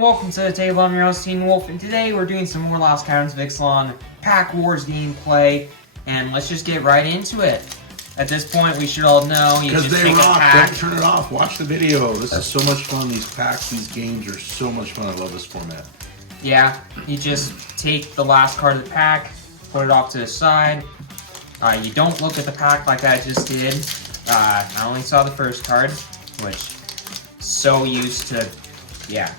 and welcome to the table. I'm your host, Teen Wolf, and today we're doing some more Lost Caverns of Ixalan Pack Wars gameplay, and let's just get right into it. At this point, we should all know you Because just they take rock. a pack. Don't turn it off. Watch the video. This is so much fun. These packs, these games are so much fun. I love this format. Yeah, you just take the last card of the pack, put it off to the side. You don't look at the pack like I just did. I only saw the first card, which so used to,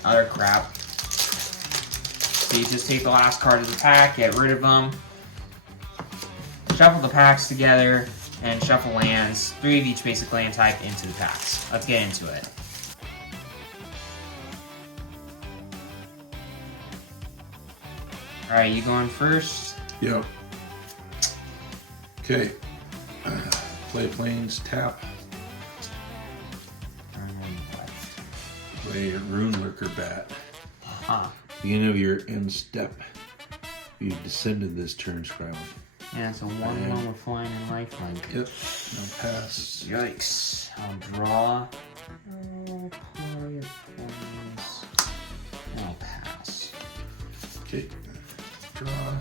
other crap. So you just take the last card of the pack, get rid of them, shuffle the packs together, and shuffle lands, 3 of each basic land type into the packs. Let's get into it. Alright, you going first? Yep. Okay. Play planes, tap. Play Rune Lurker Bat. Beginning of your end step. You've descended this turn, Scribe. Yeah, it's a 1/1 with flying and lifelink. Yep. Now pass. Yikes. I'll draw. I'll play a planes. I'll pass. Okay. Draw.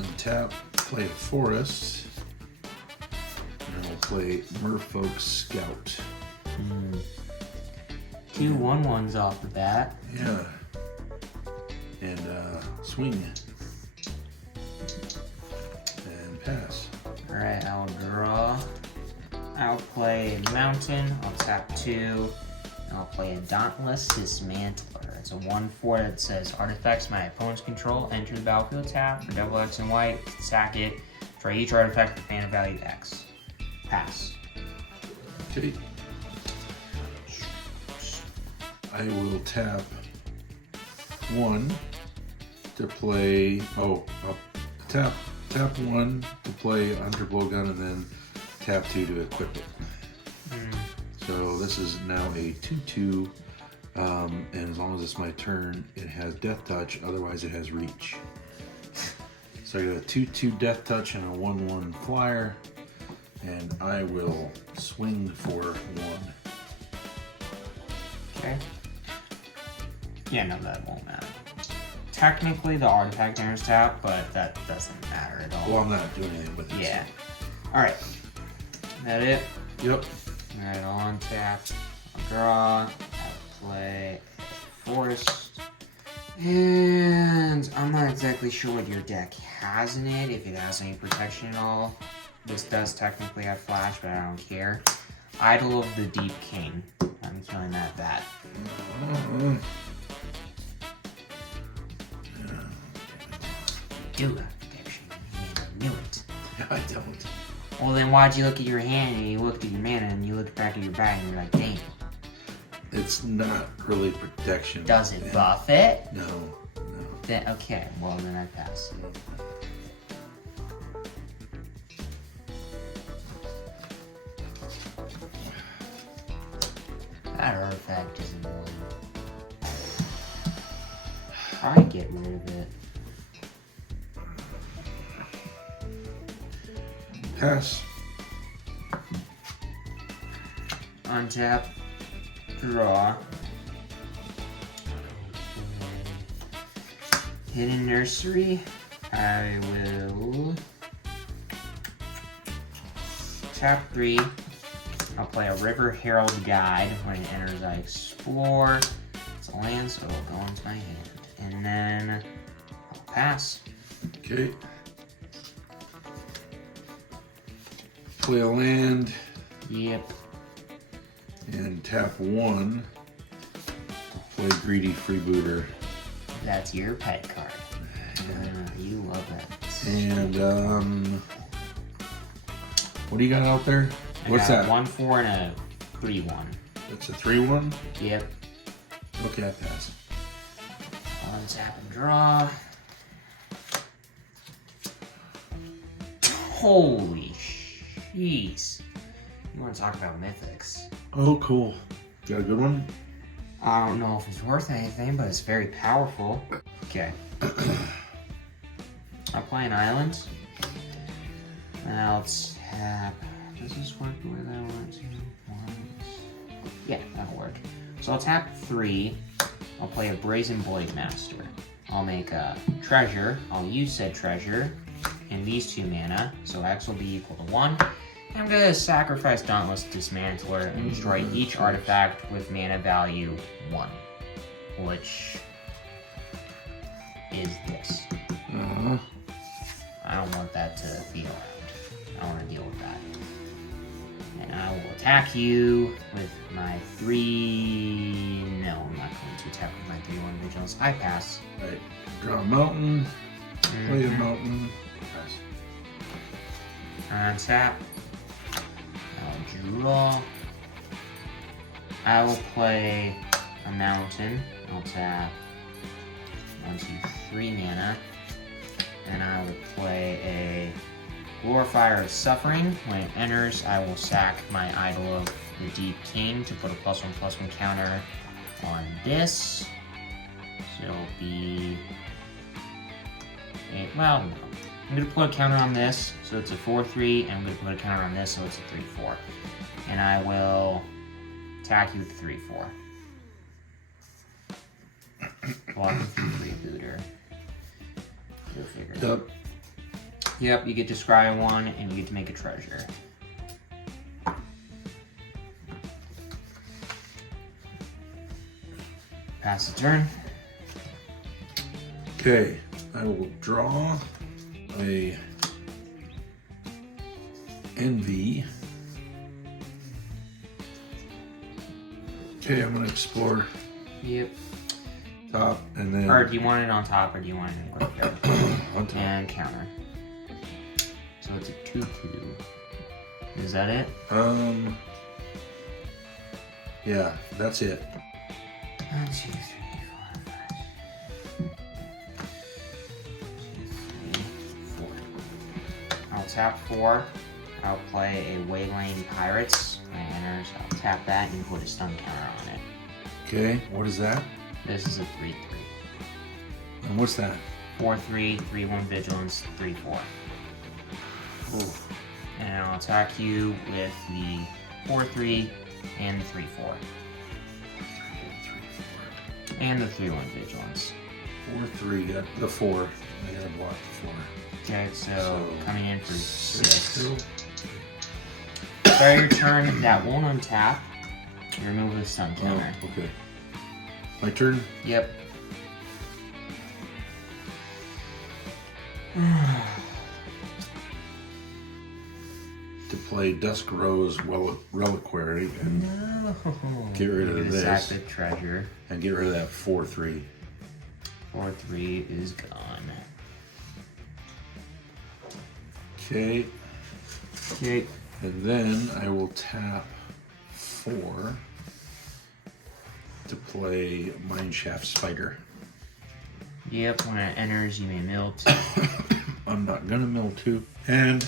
Untap. Play a forest. And I'll play Merfolk Scout. 2 1/1s off the bat. Yeah. And swing. And pass. Alright, I'll draw. I'll play Mountain. I'll tap 2. I'll play a Dauntless Dismantler. It's a 1/4 that says artifacts my opponent's control. Enter the battlefield tab for double X and white. Sack it. Try each artifact with mana value X. Pass. Okay. I will tap 1 to play. Tap 1 to play Hunter Blowgun, and then tap 2 to equip it. So this is now a 2/2, and as long as it's my turn, it has Death Touch. Otherwise, it has Reach. So I got a 2/2 Death Touch and a 1/1 flyer, and I will swing for 1. Okay. Yeah, no, that won't matter. Technically, the artifact enters tap, but that doesn't matter at all. Well, I'm not doing anything with it. Yeah. Alright. That it? Yep. Alright, I'll untap. I'll draw. I'll play a forest. And I'm not exactly sure what your deck has in it, if it has any protection at all. This does technically have flash, but I don't care. Idol of the Deep King. I'm killing that bat. Do have protection. I knew it. I don't. Well, then why'd you look at your hand and you looked at your mana and you looked back at your bag and you're like, damn. It's not really protection. Does it buff it? No. Then, okay, well then I pass. That artifact is annoying. Try to get rid of it. Pass. Untap. Draw. Hidden Nursery. I will tap 3. I'll play a River Herald Guide. When it enters, I explore. It's a land, so it'll go into my hand. And then I'll pass. Okay. Play a land. Yep. And tap 1 to play Greedy Freebooter. That's your pet card. You love that. And what do you got out there? What's that? 1/4 and a 3/1. It's a 3/1? Yep. Okay, I pass. Untap and draw. Holy jeez. You want to talk about mythics? Oh, cool. Got a good one? I don't know if it's worth anything, but it's very powerful. Okay. I'll play an island. I'll tap. Does this work the way that I want it to? Once. Yeah, that'll work. So I'll tap 3. I'll play a Brazen Blade Master. I'll make a treasure. I'll use said treasure in these 2 mana, so X will be equal to 1. I'm gonna sacrifice Dauntless Dismantler and destroy each artifact with mana value 1, which is this. I don't want that to be around. I don't want to deal with that. And I will attack you with my 3... No, I'm not going to attack with my 3/1 Vigilance. I pass. Right. Draw a mountain. Play a mountain. Pass. Untap. I'll draw. I will play a mountain. I'll tap 1, 2, 3 mana. And I will play a Glorifier of Suffering. When it enters, I will sack my Idol of the Deep King to put a +1/+1 counter on this. So it'll be... well, no. I'm going to put a counter on this, so it's a 4/3, and I'm going to put a counter on this, so it's a 3/4. And I will attack you with 3/4. Blocking through 3 Booter. Go figure. Yep. Yep, you get to scry 1, and you get to make a treasure. Pass the turn. Okay, I will draw a Envy. Okay, I'm gonna explore Yep. top and then Or do you want it on top, or do you want it in the graveyard? on top. And counter. So it's a 2/2. Is that it? Yeah, that's it. 1, 2, 3, 4, 5. 2, 3, 4. I'll tap 4. I'll play a Waylane Pirates. When it enters, I'll tap that and put a stun counter on it. Okay, what is that? This is a 3/3. And what's that? 4/3, 3/1 Vigilance, 3/4. Oh, And I'll attack you with the 4/3 and the 3/4. And the 3/1 Vigilance. 4/3. The 4. I gotta block the 4. Okay, so coming in for 6. 2. Start your turn, that won't untap. You remove the stun counter. Oh, okay. My turn. Yep. To play Dusk Rose Reliquary and No. Get rid of You this. sack the treasure. get rid of that 4/3. 4/3 is gone. Okay, Okay. and then I will tap 4 to play Mineshaft Spider. Yep, when it enters, you may mill 2. I'm not gonna mill 2. And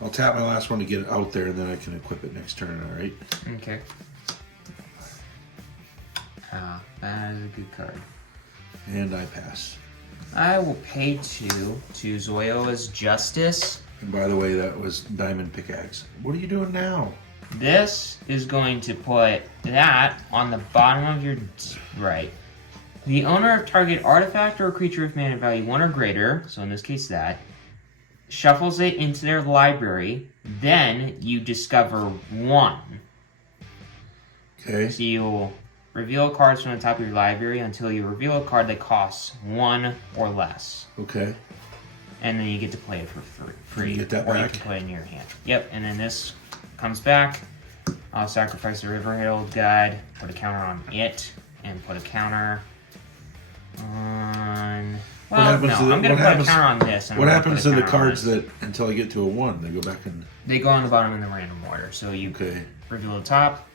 I'll tap my last one to get it out there, and then I can equip it next turn, alright? Okay. Ah, that is a good card. And I pass. I will pay 2 to Zoyoa's Justice. And by the way, that was Diamond Pickaxe. What are you doing now? This is going to put that on the bottom of your right. The owner of target artifact or creature with mana value 1 or greater, so in this case that, shuffles it into their library, then you discover 1. Okay. So you reveal cards from the top of your library until you reveal a card that costs 1 or less. Okay. And then you get to play it for free. You get that or back? you can put it in your hand. Yep, and then this comes back. I'll sacrifice the River Herald Guide, put a counter on it, and put a counter on... Well, happens no, to the- I'm going to what put happens- a counter on this. And What I'm gonna happens put to a the counter on cards this. that, until I get to a 1, they go back and... They go on the bottom in the random order. So you Okay. reveal the top.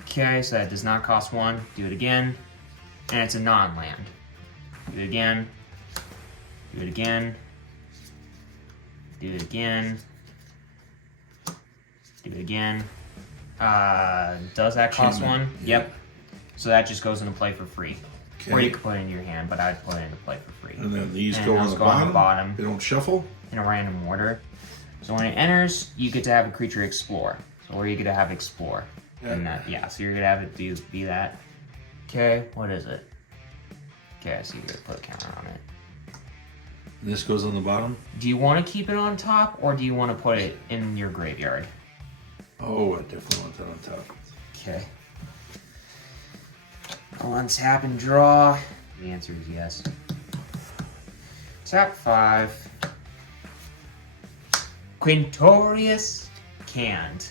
Okay, so that does not cost 1. Do it again. And it's a non-land. Do it again. Do it again. Do it again. Do it again. Does that cost Achievement, 1? yeah. Yep. So that just goes into play for free. Or Okay. you can put it in your hand, but I'd put it into play for free. And then these And go on those the go on the bottom? bottom. They don't shuffle? In a random order. So when it enters, you get to have a creature explore. So where you get to have explore. And so you're gonna have it be that. Okay, what is it? Okay, so you're gonna put a counter on it. And this goes on the bottom? Do you want to keep it on top, or do you want to put it in your graveyard? Oh, I definitely want that on top. Okay. I'll untap and draw. The answer is yes. Tap 5. Quintorius Canned.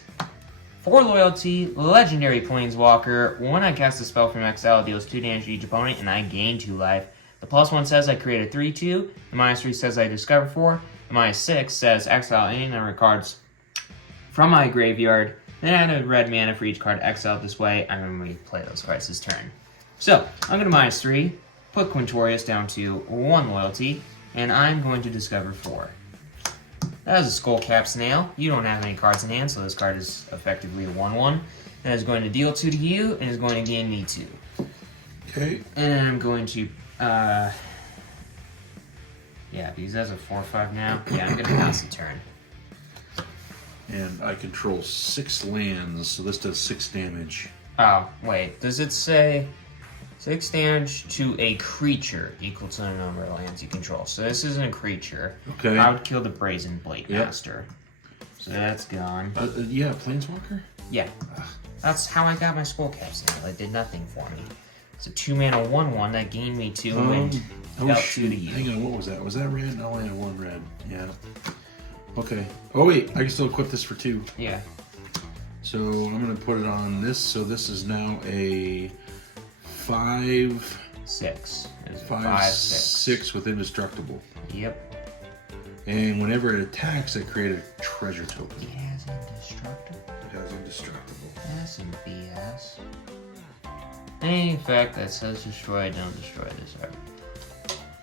4 loyalty, legendary planeswalker. When I cast a spell from exile, it deals 2 damage to each opponent, and I gain 2 life. The +1 says I create a 3/2. The -3 says I discover 4. The -6 says exile any number of cards from my graveyard. Then add a red mana for each card exiled this way. I'm going to play those cards this turn. So, I'm going to -3, put Quintorius down to 1 loyalty, and I'm going to discover 4. That is a Skullcap Snail. You don't have any cards in hand, so this card is effectively a 1/1. And it's going to deal 2 to you, and is going to gain me 2. Okay. And I'm going to, yeah, because that's a 4/5 now. Yeah, I'm going to pass the turn. And I control 6 lands, so this does 6 damage. Oh, wait. Does it say 6 damage to a creature equal to the number of lands you control? So this isn't a creature. Okay. I would kill the Brazen Blade Master. So that's gone. Yeah, Planeswalker? Yeah. That's how I got my Skullcap Snail. It did nothing for me. It's a 2-mana 1/1 that gained me 2 and dealt 2 to you. Hang on, what was that? Was that red? I only had 1 red. Yeah. Okay. Oh wait, I can still equip this for 2. Yeah. So I'm gonna put it on this. So this is now a 5, 6. It's 5, 6 with indestructible. Yep. And whenever it attacks, I create a treasure token. It has indestructible. It has indestructible. That's some BS. Any effect that says destroy, don't destroy this artifact.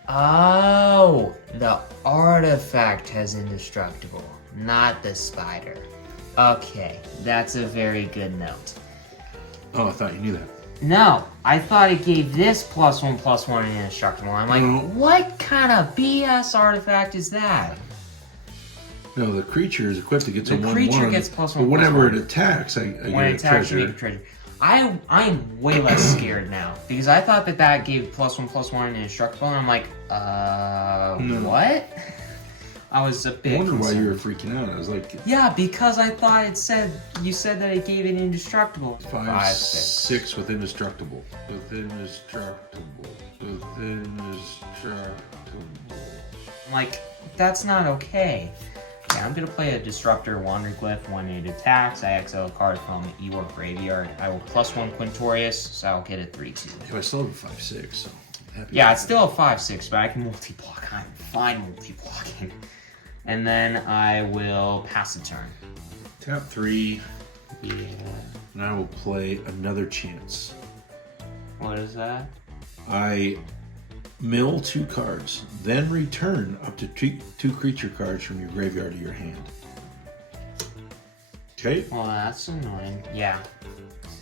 Oh, the artifact has indestructible, not the spider. Okay, that's a very good note. Oh, I thought you knew that. No, I thought it gave this +1/+1 and indestructible. I'm like, No. what kind of BS artifact is that? No, the creature is equipped to get to The 1/1. creature gets +1/+1. But whenever it attacks, I When get it a attacks, you treasure. make a treasure. I'm way less scared now because I thought that gave +1/+1 and indestructible, and I'm like, No. what? I was a bit. I wonder why concerned. you were freaking out. I was like, Yeah, because I thought you said that it gave it indestructible. 5, 6 with indestructible. With indestructible. With indestructible. I'm like, that's not okay. Yeah, I'm gonna play a Disruptor Wanderglyph. When it attacks, I exile a card from your graveyard. I will +1 Quintorius, so I'll get a 3/2. Yeah, I still have a 5, 6, so I'm happy. Yeah, with it's still a 5/6, but I can multi-block. I'm fine multi-blocking. And then I will pass the turn. that. Tap 3, Yeah. and I will play another chance. What is that? I mill 2 cards, then return up to 2 creature cards from your graveyard to your hand. Okay, Well, that's annoying. Yeah,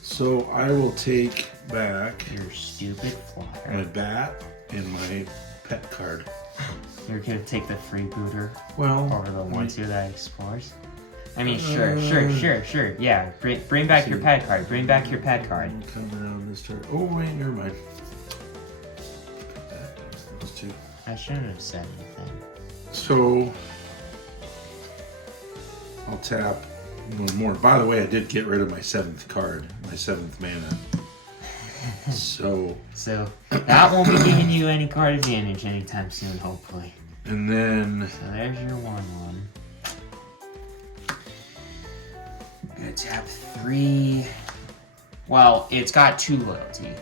so I will take back your stupid my flyer. bat and my pet card. You're gonna take the freebooter Well, over the I mean, one two that explores. I mean, sure. Yeah, bring back your pet card. Bring back your pet card. Come around this turn. Oh wait, never mind. Those 2. I shouldn't have said anything. So I'll tap 1 more. By the way, I did get rid of my 7th card, my 7th mana. So That won't be giving you any card advantage anytime soon, hopefully. and then So there's your 1/1. I'm gonna tap 3. Well, it's got 2 loyalty.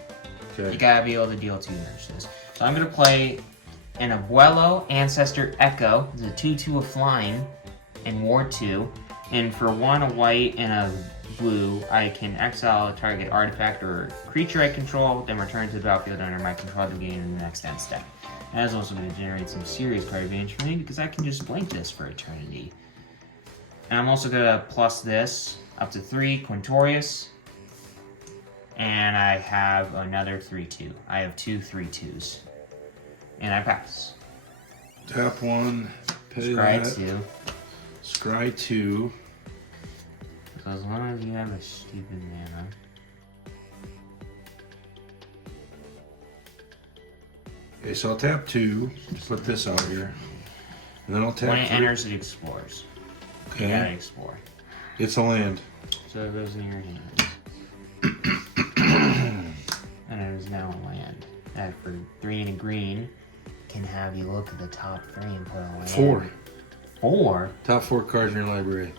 You okay. gotta be able to deal 2 nurses. So I'm gonna play an Abuelo Ancestor Echo. It's a 2/2 of flying and ward 2. And for 1 a white and a blue, I can exile a target artifact or creature I control, then return to the battlefield under my control to gain in the next end step. That is also going to generate some serious card advantage for me because I can just blink this for eternity. And I'm also going to plus this up to 3 Quintorius. And I have another 3/2. I have 2 3/2s. And I pass. Tap 1, pay Scry that. 2. Scry 2. So as long as you have a stupid mana. Okay, so I'll tap 2 to put this out here. And then I'll tap When it 3. enters, it explores. You gotta Okay. explore. It's a land. So it goes in your hands. And it is now a land. That for 3 and a green can have you look at the top 3 and put a land. 4. 4? Top 4 cards in your library.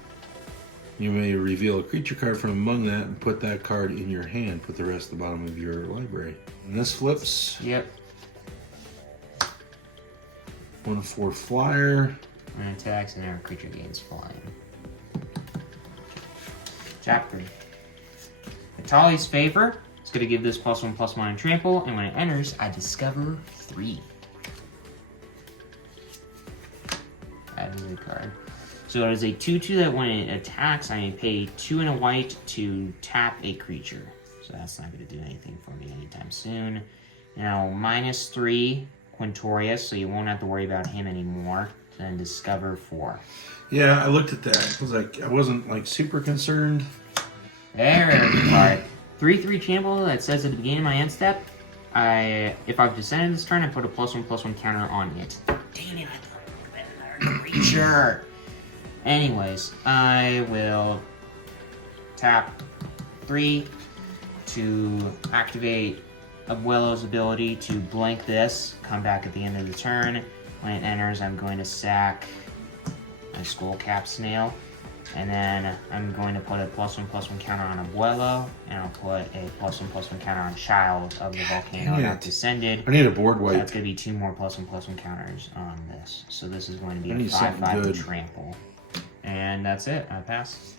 You may reveal a creature card from among that and put that card in your hand. Put the rest at the bottom of your library. And this flips. Yep. 1/4 flyer. When it attacks, and every creature gains flying. Tap 3. Natali's Favor. It's going to give this +1/+1 and trample, and when it enters, I discover 3. That is a card. So it is a 2/2 that when it attacks, I may pay 2 and a white to tap a creature. So that's not going to do anything for me anytime soon. Now, -3 Quintorius, so you won't have to worry about him anymore. Then discover 4. Yeah, I looked at that. I wasn't like super concerned. There we are. 3/3 trample that says at the beginning of my end step, if I've descended this turn, I put a +1/+1 counter on it. Dang it, I thought it would have been another creature. Anyways, I will tap 3 to activate Abuelo's ability to blank this, come back at the end of the turn. When it enters, I'm going to sack my Skullcap Snail. And then I'm going to put a +1/+1 counter on Abuelo, and I'll put a +1/+1 counter on Child of the Volcano Dang Not it. Descended. I need a board That's wipe. going to be 2 more +1/+1 counters on this. So this is going to be I a need something 5/5 good. trample. And that's it. I pass.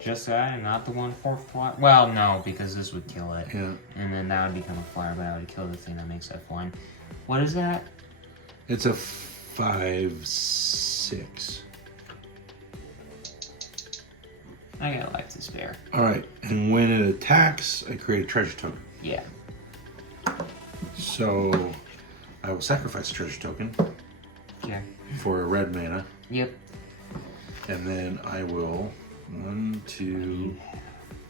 Just that, and not the 1/4 fly. Well, no, because this would kill it. Yeah. And then that would become a flyer, but I would kill the thing that makes that flying. What is that? It's a 5/6. I got life to spare. Alright, and when it attacks, I create a treasure token. Yeah. So I will sacrifice a treasure token Okay. for a red mana, Yep. and then I will 1, 2,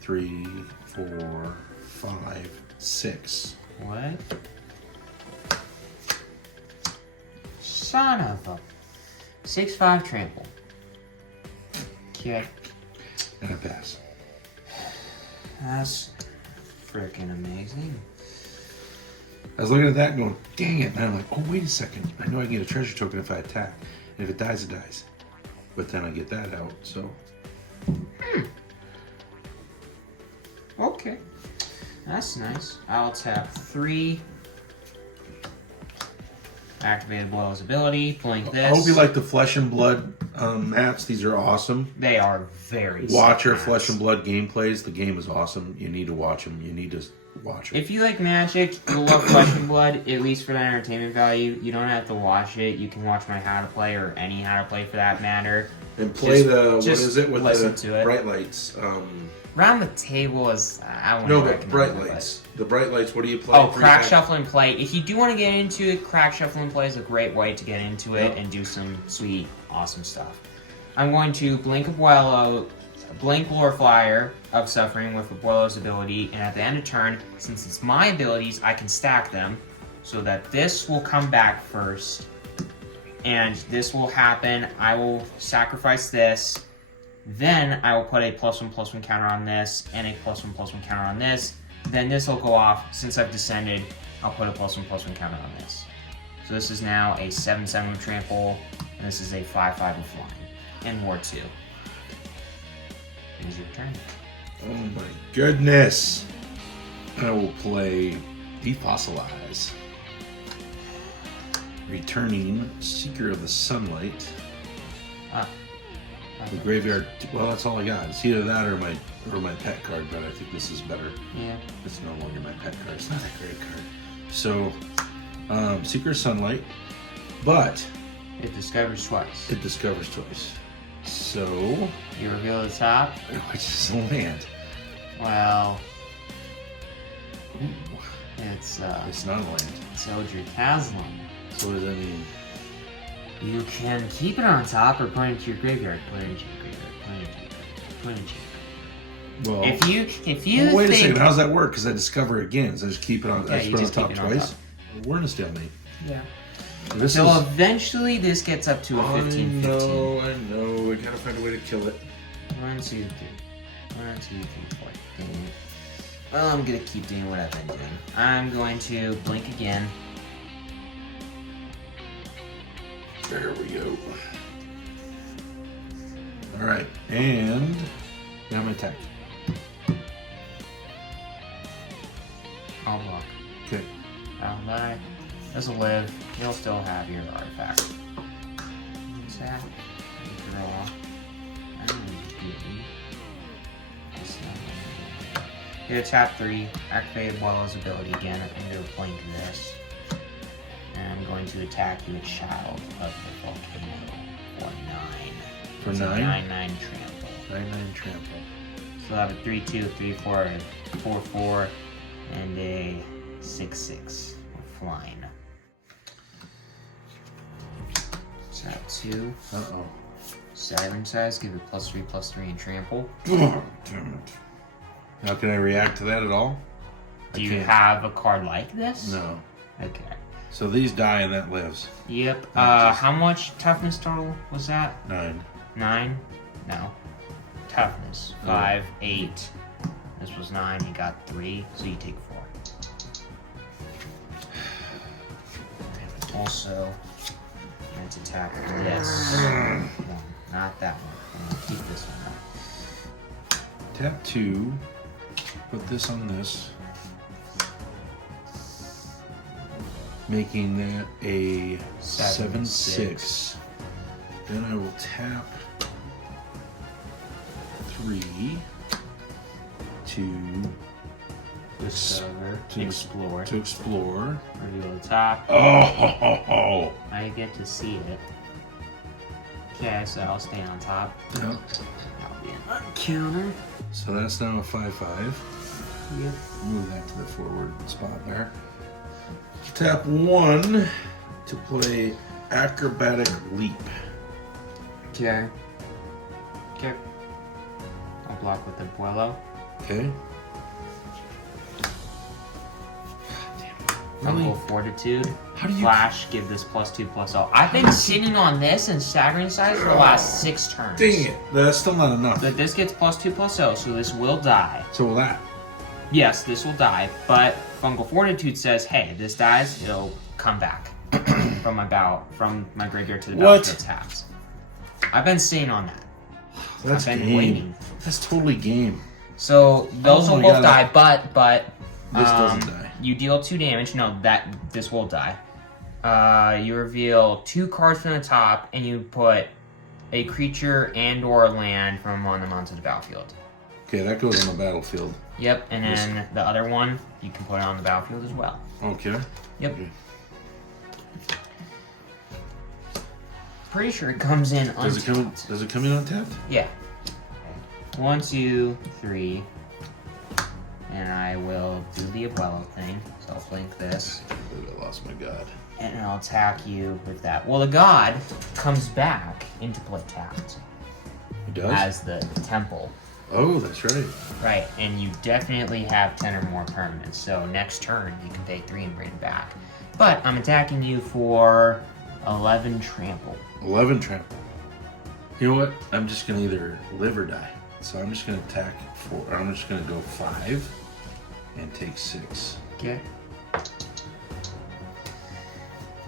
3, 4, 5, 6. What? Son of a 6/5 trample. Okay. And I pass. That's freaking amazing. I was looking at that and going, dang it. And I'm like, oh, wait a second. I know I can get a treasure token if I attack. And if it dies, it dies. But then I get that out, so. Okay. That's nice. I'll tap 3. Activate Abuelo's ability. Blink this. I hope you like the Flesh and Blood maps. These are awesome. They are very Watch sick our maps. Flesh and Blood gameplays. The game is awesome. You need to watch them. You need to watch them. If you like Magic, you'll love Flesh and Blood, at least for the entertainment value. You don't have to watch it. You can watch my How to Play or any How to Play for that matter. And play what just is it with listen the to it. bright lights? Round the Table is, I wouldn't No, but recommend bright it, but- lights. The bright lights, what do you play? Oh, 3 Crack times? Shuffle and Play. If you do want to get into it, Crack Shuffle and Play is a great way to get into it Yep. and do some sweet, awesome stuff. I'm going to Blink Abuelo, Blink Lore Flyer of Suffering with Abuelo's ability, and at the end of turn, since it's my abilities, I can stack them so that this will come back first, and this will happen. I will sacrifice this, then I will put a +1/+1 counter on this, and a +1/+1 counter on this. Then this will go off. Since I've descended, I'll put a +1/+1 counter on this. So this is now a 7/7 with trample, and this is a 5/5 with flying. And War 2. It is your turn. Oh my goodness. I will play Defossilize. Returning Seeker of the Sunlight. Ah. The graveyard. Well, that's all I got. It's either that or my pet card, but I think this is better. Yeah. It's no longer my pet card. It's not a great card. So, Seeker of Sunlight, but It discovers twice. it discovers twice. So, You reveal the top. which is a land. Well, Ooh, it's it's not a land. Eldritch Haslam. So what does that mean? You can keep it on top or put it into your graveyard. Put it into your graveyard. Put it into your graveyard. Put it into your Well, graveyard. If you well, wait think... a second. How's that work? Because I discover it again. So I just keep it on. Yeah, I you put it on just keep top it on twice. top. We're in a stalemate. Yeah. This So is. eventually this gets up to a 15-15. I know. I gotta find a way to kill it. 1, 2, 3. 1, 2, 3, 4. Dang it. Well, I'm gonna keep doing what I've been doing. I'm going to blink again. There we go. All right, and now my attack. I'll block. Okay. I'll die. This will live. You'll still have your artifact. What's that? Draw. You're gonna tap 3, activate Abuelo's ability again. I'm gonna blink this. And I'm going to attack you, child of the volcano, for 9. For It's a 9? 9/9 trample. 9/9 trample. So I have a 3/2, 3/4, 4/4, and a 6/6. We're flying. Tap 2. Uh-oh. Siren size, give it +3/+3 and trample. Oh, damn it. Now, can I react to that at all? Do you have a card like this? No. Okay. So these die and that lives. Yep. Just- How much toughness total was that? 9. 9? No. Toughness. 5, 8. This was 9. You got 3, so you take 4. Also, let's attack this one. Not that one. I'm gonna keep this one up. Tap 2. Put this on this. Making that a 7/6. Then I will tap 3 to Discover, to- explore, to explore. reveal the top. Oh, I get to see it. Okay, so I'll stay on top. Yep. That'll be an counter. So that's now a 5/5. Yep. Move that to the forward spot there. Tap 1 to play Acrobatic Leap. Okay. Okay. I'll block with the Abuelo. Okay. Fungal Fortitude. How do you? Flash, give this +2/+0. I've been sitting on this and staggering size for the last 6 turns. Dang it! That's still not enough. But this gets +2/+0, so this will die. So will that? Yes, this will die, but Fungal Fortitude says, hey, this dies, it'll come back from my graveyard to the What? battlefield taps. I've been sitting on that. That's I've been game. waiting. That's totally game. So those Oh, will we both gotta- die, but This doesn't die. you deal 2 damage. No, this will die. You reveal 2 cards from the top, and you put a creature and/or land from one of them onto the battlefield. Okay, that goes on the battlefield. Yep, and then the other one you can put it on the battlefield as well. Okay. Yep. Okay. Pretty sure it comes in Does it come in? untapped. Does it come in untapped? Yeah. 1, 2, 3. And I will do the Abuelo thing. So I'll blink this. I lost my god. And I'll attack you with that. Well, the god comes back into play tapped It does. as the temple. Oh, that's right. Right, and you definitely have 10 or more permanents. So next turn, you can pay 3 and bring it back. But I'm attacking you for 11 trample. 11 trample. You know what? I'm just gonna either live or die. So I'm just gonna attack 4. I'm just gonna go 5 and take 6. Okay.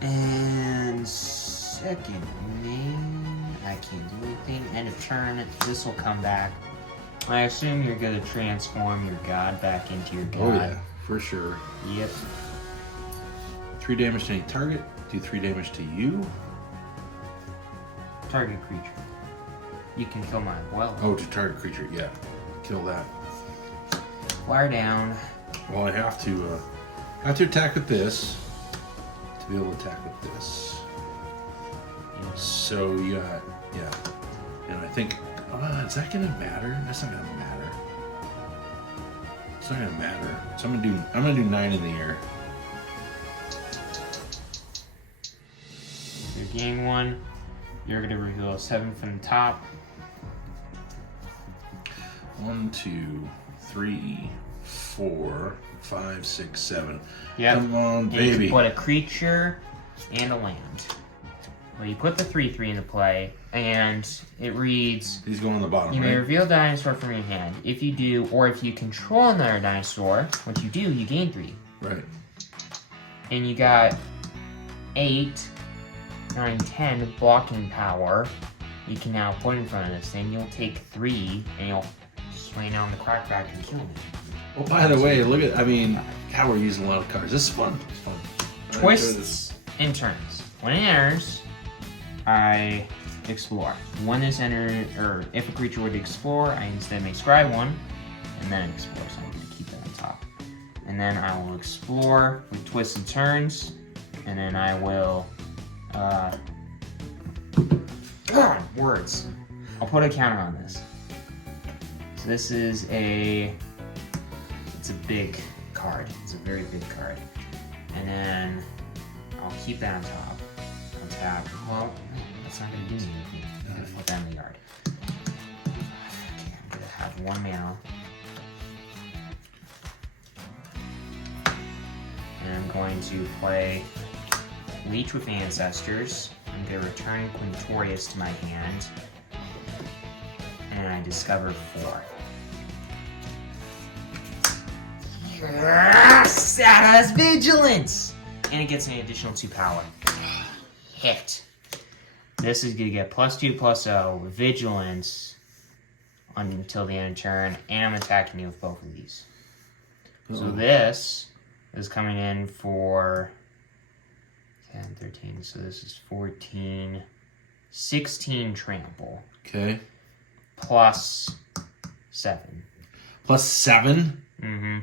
And second name, I can't do anything. End of turn, this will come back. I assume you're going to transform your god back into your god. Oh yeah, for sure. Yep. 3 damage to any target. Do 3 damage to you. Target creature. You can kill my Abuelo. Oh, to target creature. Yeah, kill that. Fire down. Well, I have to attack with this to be able to attack with this. So you got, yeah, and I think, is that gonna matter? That's not gonna matter. It's not gonna matter. So I'm gonna do 9 in the air. You're gain 1. You're going to reveal a 7 from the top. 1, 2, 3, 4, 5, 6, 7. Yep. Come on, And baby. you put a creature and a land. Well, you put the 3/3 into play, and it reads, These go on the bottom, you may right? reveal a dinosaur from your hand. If you do, or if you control another dinosaur, which you do, you gain 3. Right. And you got 8, 9, 10 blocking power. You can now put in front of this thing. You'll take 3, and you'll swing down the crackback and kill me. Oh, by the way, look at, I mean, God, we're using a lot of cards. This is fun. It's fun. I enjoy this. Twists and turns. When it enters, I explore. When this enters, or if a creature would explore, I instead make scry 1, and then explore, so I'm going to keep that on top. And then I will explore with twists and turns, and then I will, words. I'll put a counter on this. So this is it's a big card. It's a very big card. And then I'll keep that on top. Untap. Well, that's not gonna do anything. I'm gonna put that in the yard. Okay, I'm gonna have 1 mana. And I'm going to play Leech with Ancestors. I'm gonna return Quintorius to my hand. And I discover 4. Yes! That has Vigilance! And it gets an additional 2 power. Hit. This is gonna get +2/+0 Vigilance until the end of turn, and I'm attacking you with both of these. So this is coming in for 10, 13, so this is 14, 16 trample. Okay. +7. +7? Mm-hmm.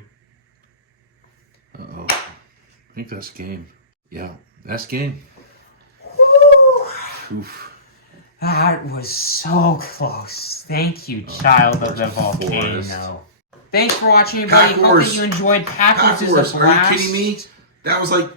Uh-oh. I think that's game. Yeah, that's game. Woo! Oof. That was so close. Thank you, Child of the Forest. Volcano. Thanks for watching, everybody. Pack Hope Wars. that you enjoyed. Pack Wars Pack is Wars, a are blast. you kidding me? That was like,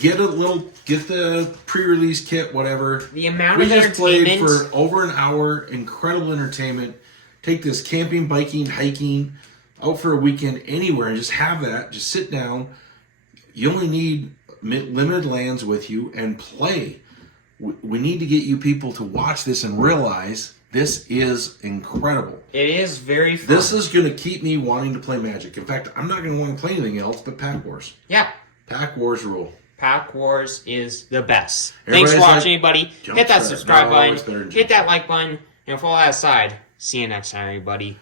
get the pre-release kit, whatever. The amount We of just played entertainment. for over an hour. Incredible entertainment. Take this camping, biking, hiking, out for a weekend anywhere, and just have that. Just sit down. You only need limited lands with you and play. We need to get you people to watch this and realize this is incredible. It is very fun. This is going to keep me wanting to play Magic. In fact, I'm not going to want to play anything else but Pack Wars. Yeah. Pack Wars rule. Pack Wars is the best. Everybody's Thanks for watching, like, everybody. jump Hit that start. subscribe No, it's better button. than Hit jump that like button. And for all that aside, see you next time, everybody.